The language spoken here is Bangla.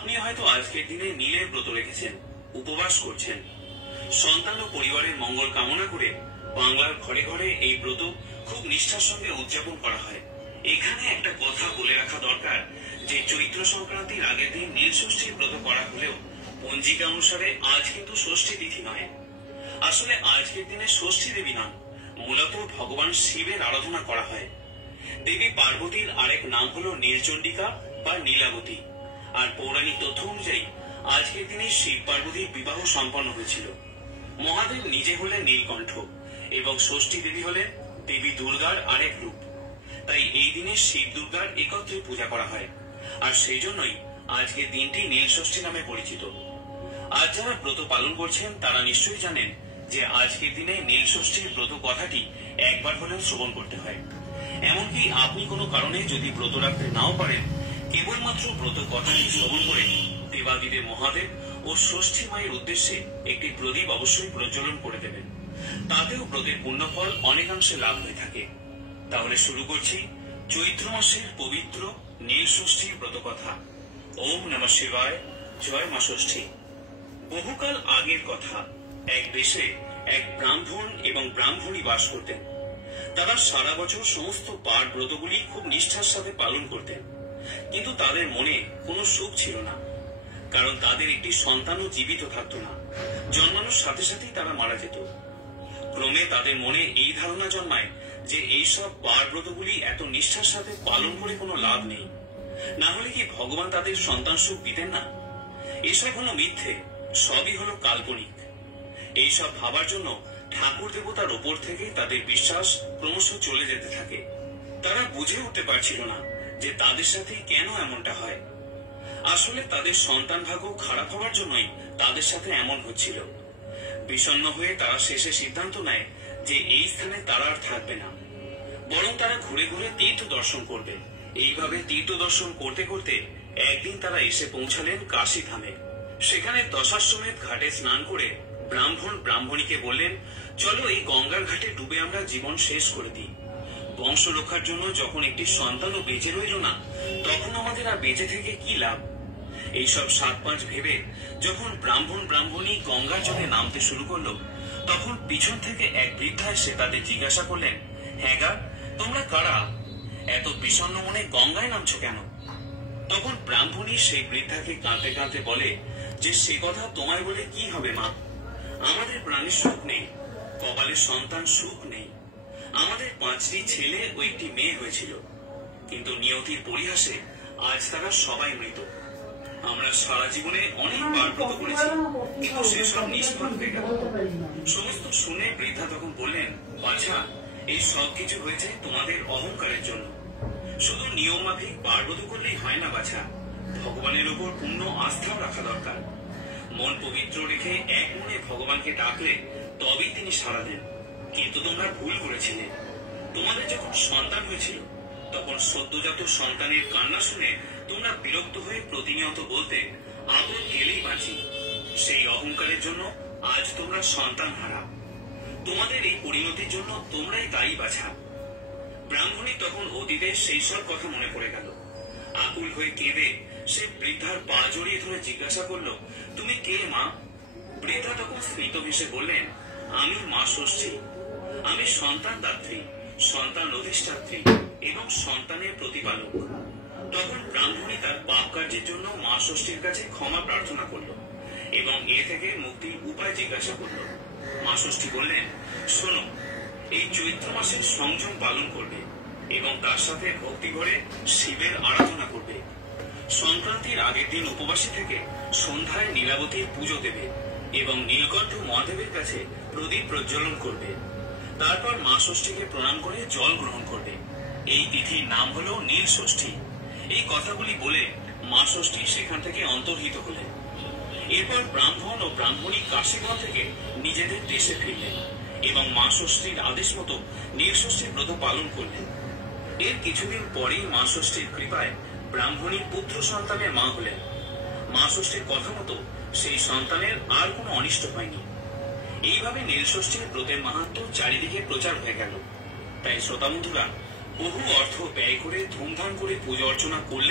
আপনি হয়তো আজকের দিনে নীলের ব্রত রেখেছেন, উপবাস করছেন। সন্তান ও পরিবারের মঙ্গল কামনা করে বাংলার ঘরে ঘরে এই ব্রত খুব নিষ্ঠার সঙ্গে উদযাপন করা হয়। এখানে একটা কথা বলে রাখা দরকার যে চৈত্র সংক্রান্তির আগের দিন নীল ষষ্ঠীর ব্রত করা হলেও পঞ্জিকা অনুসারে আজ কিন্তু ষষ্ঠী তিথি নয়। আসলে আজকের দিনে ষষ্ঠী দেবী নন, মূলত ভগবান শিবের আরাধনা করা হয়। দেবী পার্বতীর আরেক নাম হলো নীলচণ্ডিকা বা নীলাবতী। আর পৌরাণিক তথ্য অনুযায়ী আজকের দিনে শিব পার্বতীর বিবাহ সম্পন্ন হয়েছিল। মহাদেব নিজে হলেন নীলকণ্ঠ এবং ষষ্ঠী দেবী হলেন দেবী দুর্গার আরেক রূপ। তাই এই দিনে শিব দুর্গার একত্রে পূজা করা হয়, আর সেই জন্যই আজকের দিনটি নীল ষষ্ঠী নামে পরিচিত। আজ যারা ব্রত পালন করছেন তারা নিশ্চয়ই জানেন যে আজকের দিনে নীল ষষ্ঠীর ব্রত কথাটি একবার হলেও শ্রবণ করতে হয়। এমনকি আপনি কোনো কারণে যদি ব্রত রাখতে নাও পারেন, কেবলমাত্র ব্রত কথাটি শ্রবণ করে দেবাদিদেব মহাদেব ও ষষ্ঠী মায়ের উদ্দেশ্যে একটি প্রদীপ অবশ্যই প্রজ্বলন করে দেবেন। তাতেও ব্রতের পুণ্যফল অনেকাংশে লাভ হয়ে থাকে। তাহলে শুরু করছি চৈত্র মাসের পবিত্র নীল ষষ্ঠীর ব্রত কথা। ওম নমঃ শিবায়, জয় মা ষষ্ঠী। বহুকাল আগের কথা, এক দেশে এক ব্রাহ্মণ এবং ব্রাহ্মণী বাস করতেন। তারা সারা বছর সমস্ত পাঠ ব্রতগুলি খুব নিষ্ঠার সাথে পালন করতেন, কিন্তু তাদের মনে কোনো সুখ ছিল না, কারণ তাদের একটি সন্তানও জীবিত থাকত না। জন্মানোর সাথে সাথেই তারা মারা যেত। ক্রমে তাদের মনে এই ধারণা জন্মায় যে এইসব পাঠ ব্রতগুলি এত নিষ্ঠার সাথে পালন করে কোনো লাভ নেই, না হলে কি ভগবান তাদের সন্তান সুখ দিতেন না? এসব হলো মিথ্যে, সবই হলো কাল্পনিক। এইসব ভাবার জন্য ঠাকুর দেবতার ওপর থেকে তাদের বিশ্বাস ক্রমশ চলে যেতে থাকে। তারা বুঝে উঠতে পারছিল না যে তাদের সাথে কেন এমনটা হয়। আসলে তাদের সন্তান ভাগ্য খারাপ হওয়ার জন্যই তাদের সাথে এমন হচ্ছিল। বিষণ্ণ হয়ে তারা শেষে সিদ্ধান্ত নেয় যে এই স্থানে তারা আর থাকবে না, বরং তারা ঘুরে ঘুরে তীর্থ দর্শন করবে। এইভাবে তীর্থ দর্শন করতে করতে একদিন তারা এসে পৌঁছালেন কাশী ধামে। সেখানে দশাশ্বমেধ ঘাটে স্নান করে ব্রাহ্মণ ব্রাহ্মণীকে বললেন, চলো এই গঙ্গার ঘাটে ডুবে আমরা জীবন শেষ করে দিই। বংশ রক্ষার জন্য যখন একটি সন্তানও বেঁচে রইল না, তখন আমাদের আর বেঁচে থেকে কি লাভ? এইসব সাত পাঁচ ভেবে যখন ব্রাহ্মণ ব্রাহ্মণী গঙ্গার জলে নামতে শুরু করলো, তখন পিছন থেকে এক বৃদ্ধা এসে তাদের জিজ্ঞাসা করলেন, হ্যাঁ গা, তোমরা কারা? এত বিষণ্ণ মনে গঙ্গায় নামছো কেন? তখন ব্রাহ্মণী সেই বৃদ্ধাকে কাঁদতে কাঁদতে বলে যে সে কথা তোমায় বলে কি হবে মা, আমাদের প্রাণের সুখ নেই, কপালের সন্তান সুখ নেই। আমাদের 5টি ছেলে ও একটি মেয়ে হয়েছিল, কিন্তু নিয়তির পরিহাসে আজ তারা সবাই মৃত। আমরা সারা জীবনে অনেক বার ব্রত করেছি, কিন্তু সেসব নিষ্ফল হয়ে গেল। সমস্ত শুনে বৃদ্ধা তখন বললেন, বাছা, এই সব কিছু হয়েছে তোমাদের অহংকারের জন্য। শুধু নিয়ম মাফিক বার ব্রত করলেই হয় না বাছা, ভগবানের উপর পূর্ণ আস্থাও রাখা দরকার। মন পবিত্র রেখে এক মনে ভগবানকে ডাকলে তবেই তিনি সাড়া দেন। কিন্তু তোমরা ভুল করেছিলে। তোমাদের যখন সন্তান হয়েছিল, তখন সদ্যজাত সন্তানের কান্না শুনে তোমরা বিরক্ত হয়ে প্রতিনিয়ত বলতে, আপদ গেলেই বাঁচি। সেই অহংকারের জন্য আজ তোমরা সন্তান হারা। তোমাদের এই পরিণতির জন্য তোমরাই দায়ী বাছা। ব্রাহ্মণী তখন অতীতের সেই সব কথা মনে পড়ে গেল। আকুল হয়ে কেঁদে সে বৃদ্ধার পা জড়িয়ে ধরে জিজ্ঞাসা করলো, তুমি কে মা? বৃদ্ধা তখন স্মিত হেসে বললেন, আমি মা ষষ্ঠী। আমি সন্তান দাত্রী, সন্তান অধিষ্ঠাত্রী এবং সন্তানের প্রতিপালক। তখন ব্রাহ্মণী তার পাপ কার্যের জন্য মা ষষ্ঠীর কাছে ক্ষমা প্রার্থনা করল এবং এ থেকে মুক্তির উপায় জিজ্ঞাসা করল। মা ষষ্ঠী বললেন, শোনো, এই চৈত্র মাসের সংযম পালন করবে এবং তার সাথে ভক্তি করে শিবের আরাধনা করবে। সংক্রান্তির আগের দিন উপবাসী থেকে সন্ধ্যায় নীলাবতীর পুজো দেবে এবং নীলকণ্ঠ মহাদেবের কাছে প্রদীপ প্রজ্বলন করবে। তারপর মা ষষ্ঠীকে প্রণাম করে জল গ্রহণ করবে। এই তিথির নাম হলো নীল ষষ্ঠী। এই কথাগুলি বলে মা ষষ্ঠী সেখান থেকে অন্তর্হিত হলেন। এরপর ব্রাহ্মণ ও ব্রাহ্মণী কাশীগঞ্জ থেকে নিজেদের দেশে ফিরলেন এবং মা ষষ্ঠীর আদেশ মতো নীল ষষ্ঠীর ব্রত পালন করলেন। এর কিছুদিন পরেই মা ষষ্ঠীর কৃপায় ব্রাহ্মণী পুত্র সন্তানের মা হলেন। মা ষষ্ঠীর কথা মতো সেই সন্তানের আর কোনো অনিষ্ট হয়নি। এইভাবে নীল ষষ্ঠীর ব্রতের মাহাত্ম্য চারিদিকে প্রচার হয়ে গেল। তাই শ্রোতা বন্ধুরা, বহু অর্থ ব্যয় করে ধুমধাম করে পূজা অর্চনা করলে